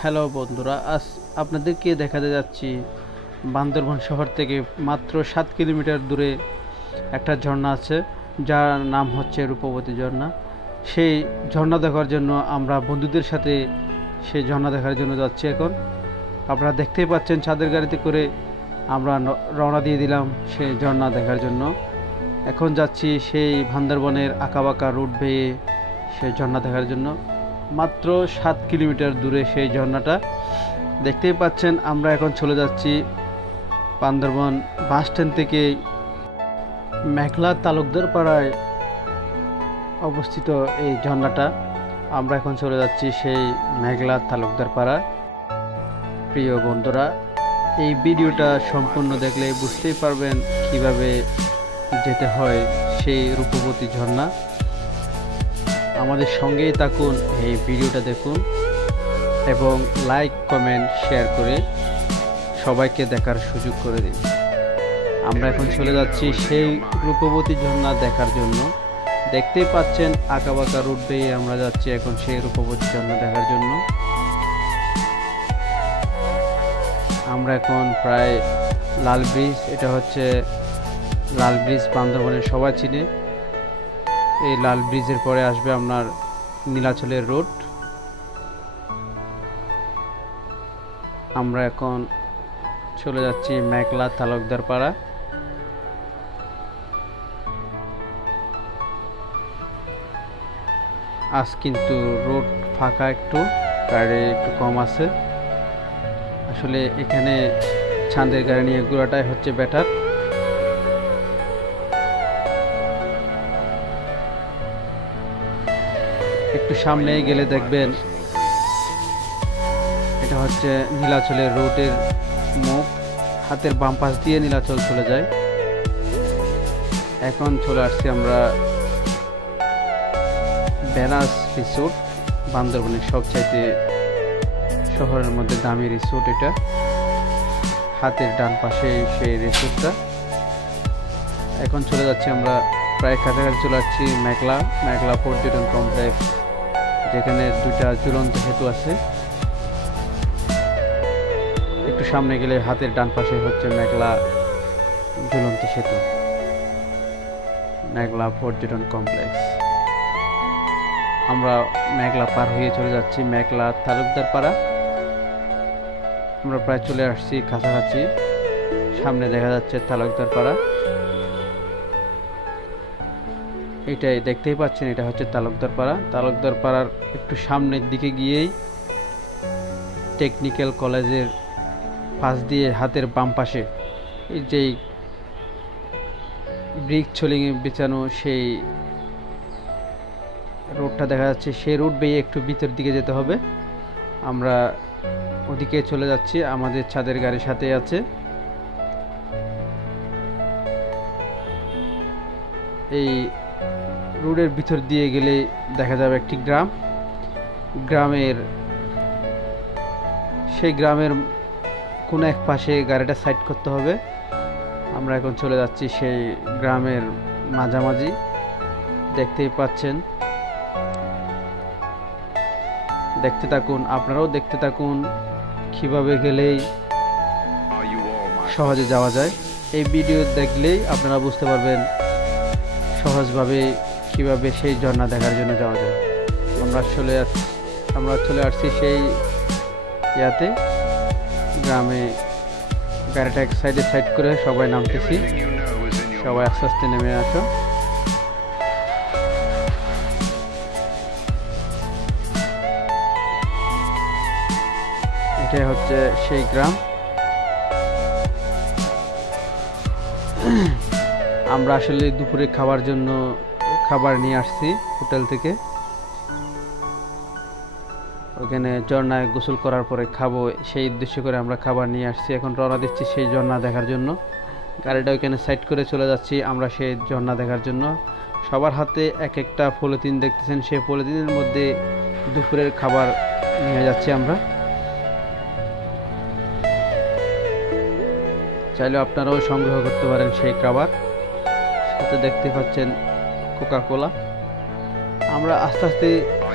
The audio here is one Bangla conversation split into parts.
হ্যালো বন্ধুরা, আজ আপনাদেরকে দেখাতে যাচ্ছি বান্দরবান শহর থেকে মাত্র 7 কিলোমিটার দূরে একটা ঝর্ণা আছে, যার নাম হচ্ছে রূপবতী ঝর্ণা। সেই ঝর্ণা দেখার জন্য আমরা বন্ধুদের সাথে সেই ঝর্ণা দেখার জন্য যাচ্ছি। এখন আপনারা দেখতেই পাচ্ছেন, ছাদের গাড়িতে করে আমরা রওনা দিয়ে দিলাম সেই ঝর্ণা দেখার জন্য। এখন যাচ্ছি সেই বান্দরবানের আঁকাবাঁকা রুট বেয়ে সেই ঝর্ণা দেখার জন্য। মাত্র 7 কিলোমিটার দূরে সেই ঝর্ণাটা দেখতেই পাচ্ছেন। আমরা এখন চলে যাচ্ছি বান্দরবান বাস স্ট্যান্ড থেকে মেঘলা তালুকদার পাড়ায় অবস্থিত এই ঝর্ণাটা। আমরা এখন চলে যাচ্ছি সেই মেঘলা তালুকদার পাড়া। প্রিয় বন্ধুরা, এই ভিডিওটা সম্পূর্ণ দেখলে বুঝতেই পারবেন কিভাবে যেতে হয় সেই রূপবতী ঝর্ণা। আমাদের সঙ্গেই থাকুন, এই ভিডিওটা দেখুন এবং লাইক কমেন্ট শেয়ার করে সবাইকে দেখার সুযোগ করে দিন। আমরা এখন চলে যাচ্ছি সেই রূপবতী ঝর্ণা দেখার জন্য। দেখতেই পাচ্ছেন আঁকাবাঁকা রুট বেয়ে আমরা যাচ্ছি এখন সেই রূপবতী ঝর্ণা দেখার জন্য। আমরা এখন প্রায় লাল ব্রিজ, এটা হচ্ছে লাল ব্রিজ, বান্দরবানের সবাই চিনে। এই লাল ব্রিজের পরে আসবে আপনার নীলাচলের রোড। আমরা এখন চলে যাচ্ছি মেঘলা তালুকদার পাড়া। আজ কিন্তু রোড ফাঁকা, একটু গাড়ি একটু কম আছে। আসলে এখানে ছাদের গাড়ি নিয়ে ঘোরাটাই হচ্ছে বেটার। একটু সামনে গেলে দেখবেন এটা হচ্ছে নীলাচলের রোডের মুখ। হাতের বাম পাশ দিয়ে নীলাচল চলে যায়। এখন চলে আসছি আমরা বেনাস রিসোর্ট, বান্দরবানের সবচাইতে শহরের মধ্যে দামি রিসোর্ট এটা। হাতের ডান পাশে সেই রিসোর্টটা। এখন চলে যাচ্ছি আমরা প্রায় কাছাকাছি চলে আসছি মেঘলা পর্যটন কমপ্লেক্স, যেখানে দুইটা ঝুলন্ত সেতু আছে। একটু সামনে গেলে হাতের ডান পাশে হচ্ছে মেঘলা ঝুলন্ত সেতু, মেঘলা পর্যটন কমপ্লেক্স। আমরা মেঘলা পার হয়ে চলে যাচ্ছি মেঘলা তালুকদার পাড়া। আমরা প্রায় চলে আসছি কাছাকাছি। সামনে দেখা যাচ্ছে তালুকদার পাড়া। এটাই দেখতেই পাচ্ছেন, এটা হচ্ছে তালুকদার পাড়া। তালুকদার পাড়ার একটু সামনের দিকে গিয়েই টেকনিক্যাল কলেজের পাশ দিয়ে হাতের বাম পাশে এই যেই ব্রিক ছলিংয়ে বিছানো সেই রোডটা দেখা যাচ্ছে। সেই রোড বেয়ে একটু ভিতর দিকে যেতে হবে। আমরা ওদিকে চলে যাচ্ছি, আমাদের ছাদের গাড়ির সাথে আছে। এই রোডের ভিতর দিয়ে গেলে দেখা যাবে একটি গ্রাম। সেই গ্রামের কোনো এক পাশে গাড়িটা সাইড করতে হবে। আমরা এখন চলে যাচ্ছি সেই গ্রামের মাঝামাঝি। দেখতেই পাচ্ছেন, দেখতে থাকুন, আপনারাও দেখতে থাকুন কিভাবে গেলেই সহজে যাওয়া যায়। এই ভিডিও দেখলেই আপনারা বুঝতে পারবেন সহজভাবে কিভাবে সেই ঝর্ণা দেখার জন্য যাওয়া যায়। আমরা চলে আসছি সেই ইয়াতে গ্রামে। গাড়িটা এক সাইডে সাইড করে সবাই নামতেছি। সবাই আস্তে আস্তে নেমে আসো। এটাই হচ্ছে সেই গ্রাম। আমরা আসলে দুপুরে খাবার জন্য খাবার নিয়ে আসছি হোটেল থেকে। ওখানে ঝর্ণায় গোসল করার পরে খাবো, সেই উদ্দেশ্য করে আমরা খাবার নিয়ে আসছি। এখন রওনা দিচ্ছি সেই ঝর্ণা দেখার জন্য। গাড়িটা ওইখানে সাইড করে চলে যাচ্ছি আমরা সেই ঝর্ণা দেখার জন্য। সবার হাতে এক একটা পলিথিন দেখতেছেন, সেই পলিথিনের মধ্যে দুপুরের খাবার নিয়ে যাচ্ছি আমরা। চাইলে আপনারাও সংগ্রহ করতে পারেন সেই খাবার। সাথে দেখতে পাচ্ছেন কোকা কোলা। আমরা আস্তে আস্তে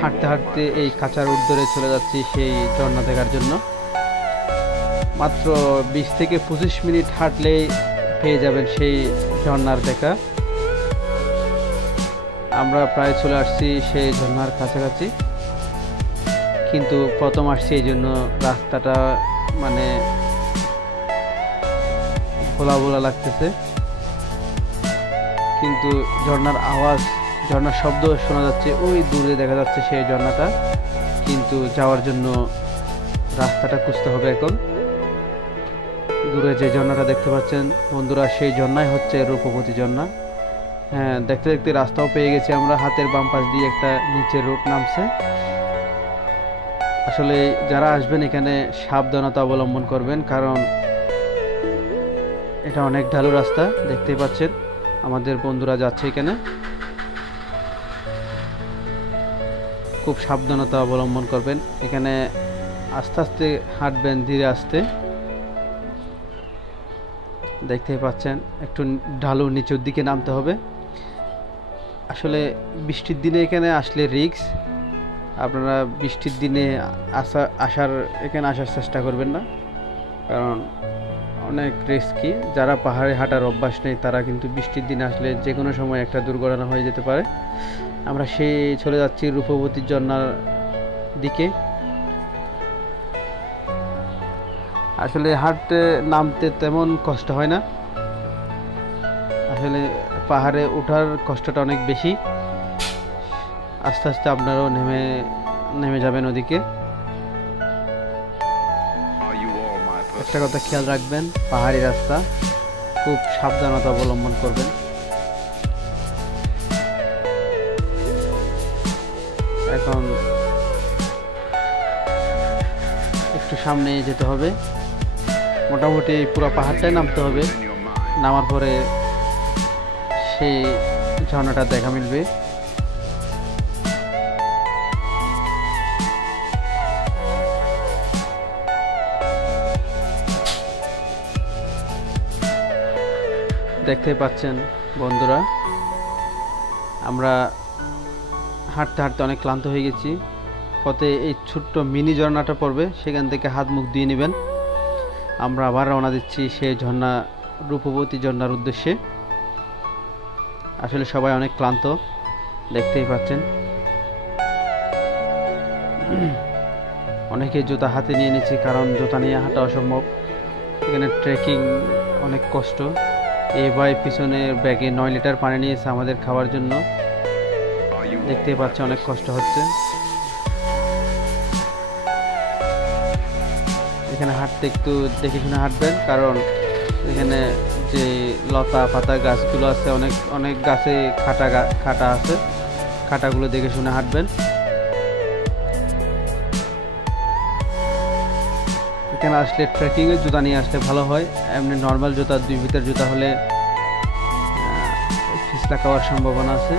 হাঁটতে হাঁটতে এই খাঁচার উদ্দরে চলে যাচ্ছি সেই ঝর্ণা দেখার জন্য। মাত্র 20 থেকে 25 মিনিট হাঁটলেই পেয়ে যাবেন সেই ঝর্ণার দেখা। আমরা প্রায় চলে আসছি সেই ঝর্ণার কাছাকাছি, কিন্তু প্রথম আসছি এই জন্য রাস্তাটা মানে ভোলা ভোলা লাগতেছে, কিন্তু ঝর্ণার আওয়াজ, ঝর্ণার শব্দ শোনা যাচ্ছে, ওই দূরে দেখা যাচ্ছে সেই ঝর্ণাটা, কিন্তু যাওয়ার জন্য রাস্তাটা খুঁজতে হবে। এখন দূরে যে ঝর্ণাটা দেখতে পাচ্ছেন বন্ধুরা, সেই ঝর্ণাই হচ্ছে রূপবতী ঝর্ণা। হ্যাঁ, দেখতে দেখতে রাস্তাও পেয়ে গেছি আমরা। হাতের বাম পাশ দিয়ে একটা নিচের রোড নামছে। আসলে যারা আসবেন এখানে সাবধানতা অবলম্বন করবেন, কারণ এটা অনেক ঢালু রাস্তা। দেখতেই পাচ্ছেন আমাদের বন্ধুরা যাচ্ছে এখানে, খুব সাবধানতা অবলম্বন করবেন। এখানে আস্তে আস্তে হাঁটবেন, ধীরে আস্তে। দেখতেই পাচ্ছেন একটু ঢালু, নিচের দিকে নামতে হবে। আসলে বৃষ্টির দিনে এখানে আসলে রিস্ক, আপনারা বৃষ্টির দিনে এখানে আসার চেষ্টা করবেন না, কারণ অনেক রিস্কি। যারা পাহাড়ে হাঁটার অভ্যাস নেই তারা কিন্তু বৃষ্টির দিনে আসলে যে কোনো সময় একটা দুর্ঘটনা হয়ে যেতে পারে। আমরা চলে যাচ্ছি রূপবতী ঝর্ণার দিকে। আসলে হাঁটতে নামতে তেমন কষ্ট হয় না, আসলে পাহাড়ে ওঠার কষ্টটা অনেক বেশি। আস্তে আস্তে আপনারাও নেমে যাবেন ওদিকে। একটা কথা খেয়াল রাখবেন, পাহাড়ি রাস্তা, খুব সাবধানতা অবলম্বন করবেন। এখন একটু সামনে যেতে হবে, মোটামুটি পুরো পাহাড়টাই নামতে হবে। নামার পরে সেই ঝর্ণাটা দেখা মিলবে। দেখতে পাচ্ছেন বন্ধুরা, আমরা হাঁটতে হাঁটতে অনেক ক্লান্ত হয়ে গেছি। পথে এই ছোট্ট মিনি ঝর্ণাটা পড়বে, সেখান থেকে হাত মুখ দিয়ে নেবেন। আমরা আবার রওনা দিচ্ছি সেই ঝর্ণা, রূপবতী ঝর্ণার উদ্দেশ্যে। আসলে সবাই অনেক ক্লান্ত, দেখতেই পাচ্ছেন। অনেকে জুতা হাতে নিয়ে নিচ্ছি, কারণ জুতা নিয়ে হাঁটা অসম্ভব। এখানে ট্রেকিং অনেক কষ্ট। এই ভাই পিছনের ব্যাগে 9 লিটার পানি নিয়েছে আমাদের খাওয়ার জন্য। দেখতেই পাচ্ছেন অনেক কষ্ট হচ্ছে। এখানে হাঁটতে একটু দেখে শুনে হাঁটবেন, কারণ এখানে যে লতা পাতা গাছগুলো আছে, অনেক গাছে খাটা আছে, খাটাগুলো দেখে শুনে হাঁটবেন। এখানে আসলে ট্রেকিংয়ের জুতা নিয়ে আসলে ভালো হয়। এমনি নর্মাল জুতা, 2 ফিটের জুতা হলে পিছলা খাওয়ার সম্ভাবনা আছে।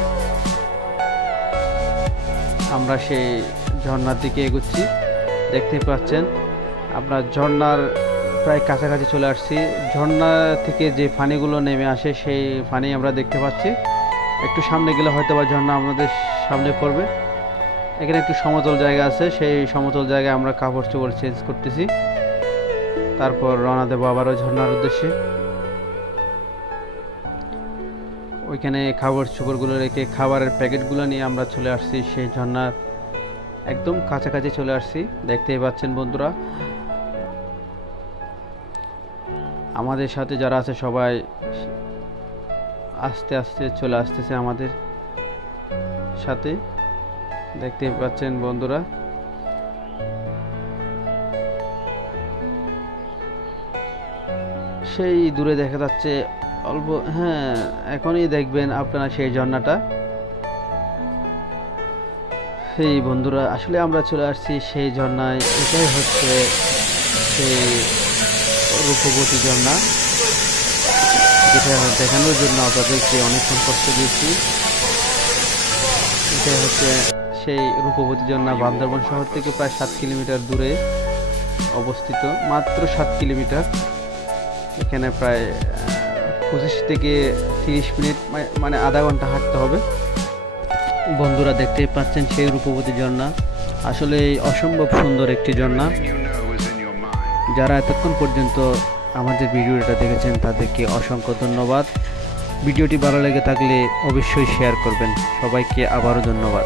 আমরা সেই ঝর্ণার দিকে এগোচ্ছি। দেখতে পাচ্ছেন আপনার ঝর্ণার প্রায় কাছাকাছি চলে আসছি। ঝর্ণা থেকে যে পানিগুলো নেমে আসে সেই পানি আমরা দেখতে পাচ্ছি। একটু সামনে গেলে হয়তো বা ঝর্ণা আমাদের সামনে পড়বে। এখানে একটু সমতল জায়গা আছে, সেই সমতল জায়গায় আমরা কাপড় চোপড় চেঞ্জ করতেছি, তারপর রওনা দেবো আবারও ঝর্ণার উদ্দেশ্যে। ওইখানে খাবার চোপড়গুলো রেখে খাবারের প্যাকেটগুলো নিয়ে আমরা চলে আসছি সেই ঝর্ণার একদম কাছাকাছি চলে আসছি। দেখতেই পাচ্ছেন বন্ধুরা, আমাদের সাথে যারা আছে সবাই আস্তে আস্তে চলে আসতেছে আমাদের সাথে। দেখতেই পাচ্ছেন বন্ধুরা, সেই দূরে দেখা যাচ্ছে অল্প, হ্যাঁ এখনই দেখবেন আপনারা সেই ঝর্ণাটা। সেই বন্ধুরা, আসলে আমরা চলে আসছি সেই ঝর্ণায়। এটাই হচ্ছে সেই রূপবতী ঝর্ণা, যেটা দেখানোর জন্য আপনাদেরকে অনেকক্ষণ কষ্ট দিয়েছি। এটাই হচ্ছে সেই রূপবতী ঝর্ণা। বান্দরবান শহর থেকে প্রায় 7 কিলোমিটার দূরে অবস্থিত, মাত্র 7 কিলোমিটার। এখানে প্রায় 25 থেকে 30 মিনিট, মানে আধা ঘন্টা হাঁটতে হবে। বন্ধুরা দেখতেই পাচ্ছেন সেই রূপবতী ঝর্ণা, আসলে অসম্ভব সুন্দর একটি ঝর্ণা। যারা এতক্ষণ পর্যন্ত আমাদের ভিডিওটা দেখেছেন তাদেরকে অসংখ্য ধন্যবাদ। ভিডিওটি ভালো লেগে থাকলে অবশ্যই শেয়ার করবেন। সবাইকে আবারও ধন্যবাদ।